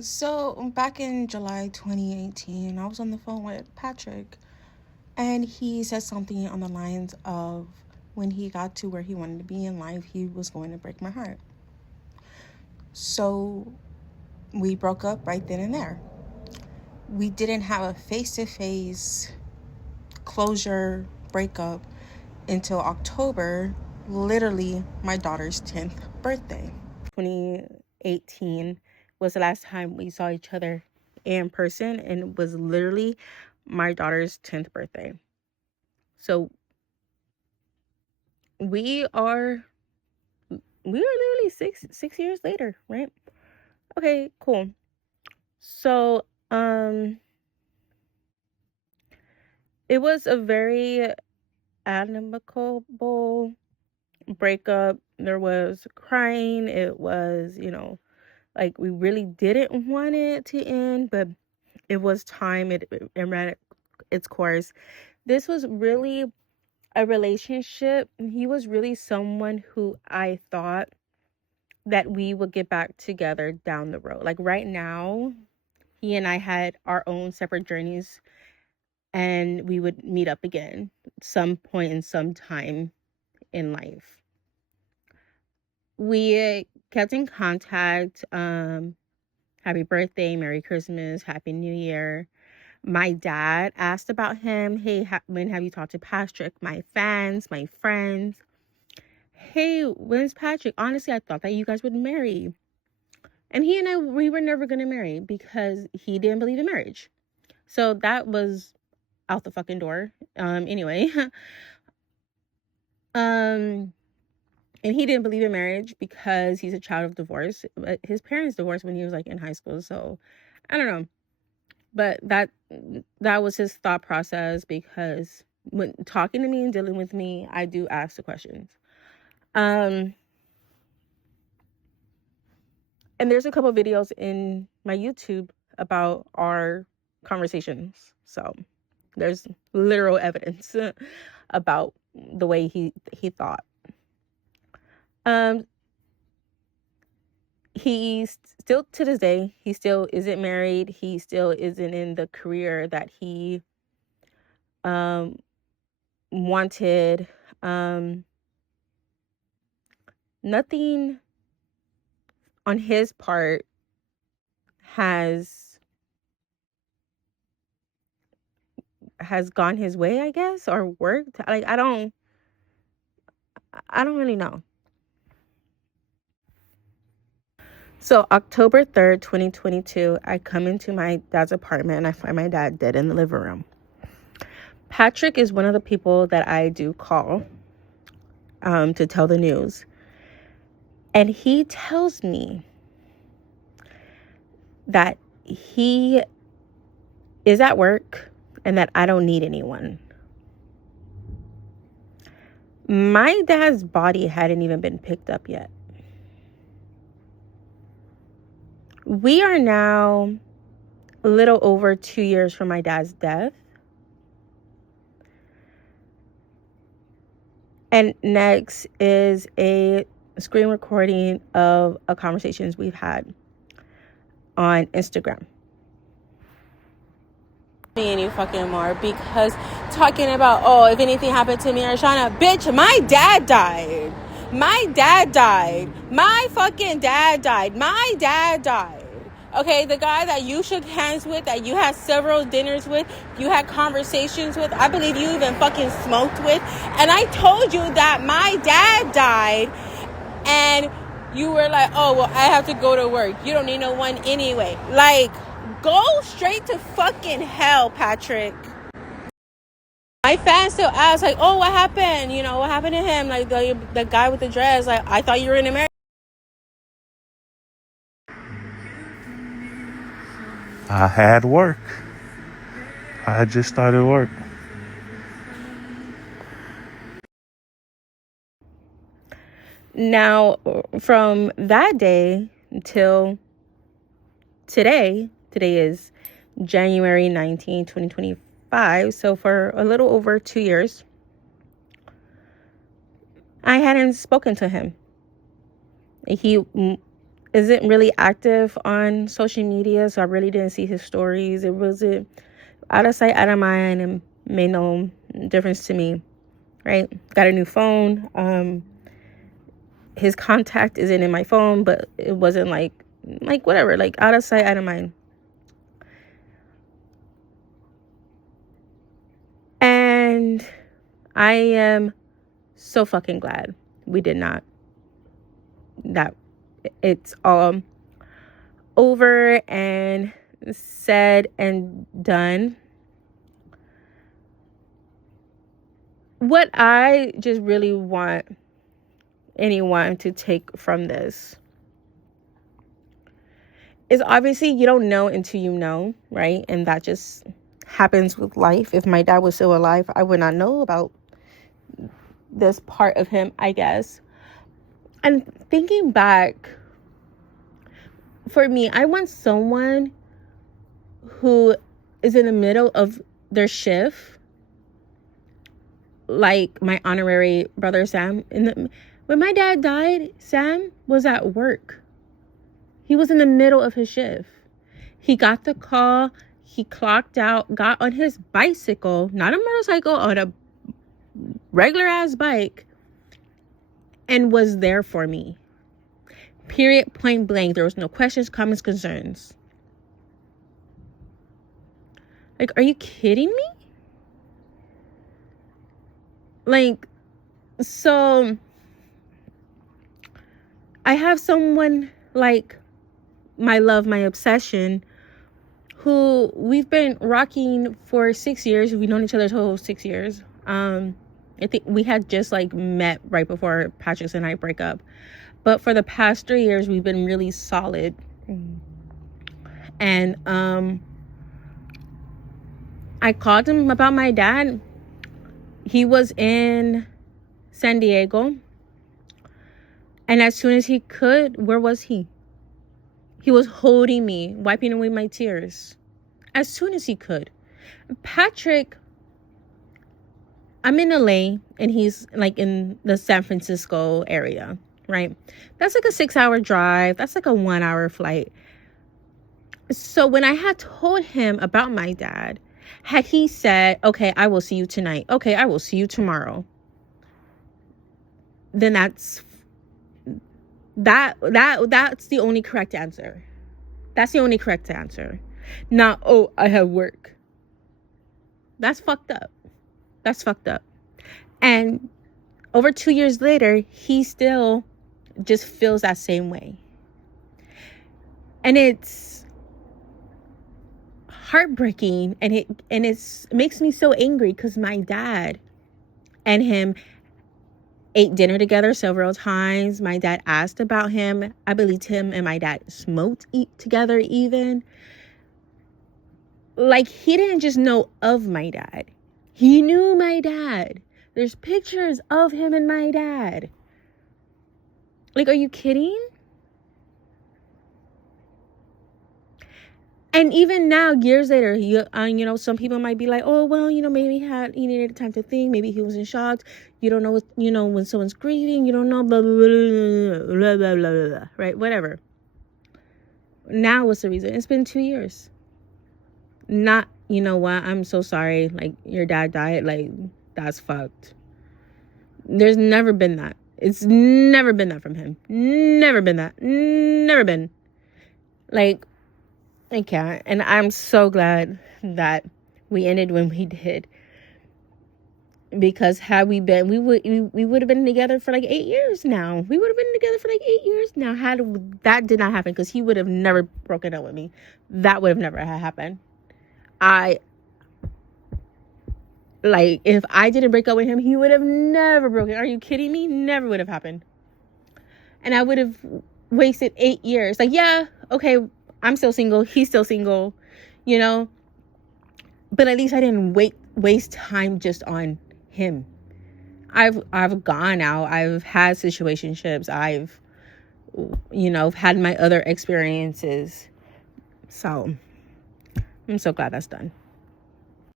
So back in July 2018, I was on the phone with Patrick, and he said something on the lines of when he got to where he wanted to be in life, he was going to break my heart. So we broke up right then and there. We didn't have a face-to-face closure breakup until October, literally my daughter's 10th birthday. 2018 was the last time we saw each other in person, and it was literally my daughter's 10th birthday. So we are literally six years later, right? Okay, cool. So it was a very amicable breakup. There was crying. It was, like we really didn't want it to end, but it was time. It ran its course. This was really a relationship. He was really someone who I thought that we would get back together down the road. Like right now, he and I had our own separate journeys, and we would meet up again some point in some time in life. We kept in contact. Happy birthday, Merry Christmas, Happy New Year. My dad asked about him. Hey, when have you talked to Patrick? My fans, my friends. Hey, when's Patrick? Honestly, I thought that you guys would marry. And he and I, we were never going to marry because he didn't believe in marriage. So that was out the fucking door. Anyway. And he didn't believe in marriage because he's a child of divorce. His parents divorced when he was like in high school. So I don't know. But that was his thought process, because when talking to me and dealing with me, I do ask the questions. And there's a couple videos in my YouTube about our conversations. So there's literal evidence about the way he thought. He still, to this day, he still isn't married. He still isn't in the career that he wanted. Nothing on his part has gone his way, I guess, or worked. Like I don't really know. So October 3rd, 2022, I come into my dad's apartment and I find my dad dead in the living room. Patrick is one of the people that I do call to tell the news. And he tells me that he is at work and that I don't need anyone. My dad's body hadn't even been picked up yet. We are now a little over 2 years from my dad's death. And next is a screen recording of a conversations we've had on Instagram. Me any fucking more, because talking about, oh, if anything happened to me or Shauna, bitch, my dad died. My fucking dad died. My dad died. Okay, the guy that you shook hands with, that you had several dinners with, you had conversations with, I believe you even fucking smoked with, and I told you that my dad died, and you were like, oh, well, I have to go to work. You don't need no one anyway. Like, go straight to fucking hell, Patrick. My fans still ask, like, oh, what happened? You know, what happened to him? Like, the guy with the dress, like, I thought you were in America. I had work. I had just started work. Now, from that day until today is January 19, 2025. So for a little over 2 years, I hadn't spoken to him. He isn't really active on social media, so I really didn't see his stories. It wasn't out of sight, out of mind, and made no difference to me, right? Got a new phone. His contact isn't in my phone, but it wasn't like whatever, like out of sight, out of mind. And I am so fucking glad we did not. That it's all over and said and done. What I just really want anyone to take from this is, obviously you don't know until you know, right? And that just happens with life. If my dad was still alive, I would not know about this part of him, I guess. And thinking back, for me, I want someone who is in the middle of their shift, like my honorary brother Sam. When my dad died, Sam was at work. He was in the middle of his shift. He got the call, he clocked out, got on his bicycle, not a motorcycle, on a regular ass bike, and was there for me. Period, point blank. There was no questions, comments, concerns. Like, are you kidding me? Like, so I have someone like my love, my obsession, who we've been rocking for 6 years. We've known each other total 6 years. I think we had just like met right before Patrick's and I break up. But for the past 3 years, we've been really solid. And I called him about my dad. He was in San Diego. And as soon as he could, where was he? He was holding me, wiping away my tears. As soon as he could. Patrick, I'm in LA and he's like in the San Francisco area, right? That's like a 6-hour drive. That's like a 1-hour flight. So when I had told him about my dad, had he said, okay, I will see you tonight. Okay, I will see you tomorrow. Then that's the only correct answer. That's the only correct answer. Not, oh, I have work. That's fucked up. That's fucked up. And over 2 years later, he still just feels that same way. And it's heartbreaking, and it makes me so angry, because my dad and him ate dinner together several times. My dad asked about him. I believe him and my dad smoked together even. Like, he didn't just know of my dad. He knew my dad. There's pictures of him and my dad. Like, are you kidding? And even now, years later, you know, some people might be like, oh, well, you know, maybe he needed time to think. Maybe he was in shock. You don't know what, you know, when someone's grieving, you don't know, blah, blah, blah, blah, blah, blah, blah, right? Whatever. Now, what's the reason? It's been 2 years. Not, you know what, I'm so sorry. Like, your dad died. Like, that's fucked. There's never been that. It's never been that from him. Never been that. Never been. Like, I can't. And I'm so glad that we ended when we did. Because had we been, we would have been together for like 8 years now. We would have been together for like 8 years now. Had that did not happen, because he would have never broken up with me. That would have never happened. If I didn't break up with him, he would have never broken. Are you kidding me? Never would have happened. And I would have wasted 8 years. Like, yeah, okay, I'm still single. He's still single, you know. But at least I didn't waste time just on him. I've gone out. I've had situationships. I've, you know, had my other experiences. So I'm so glad that's done.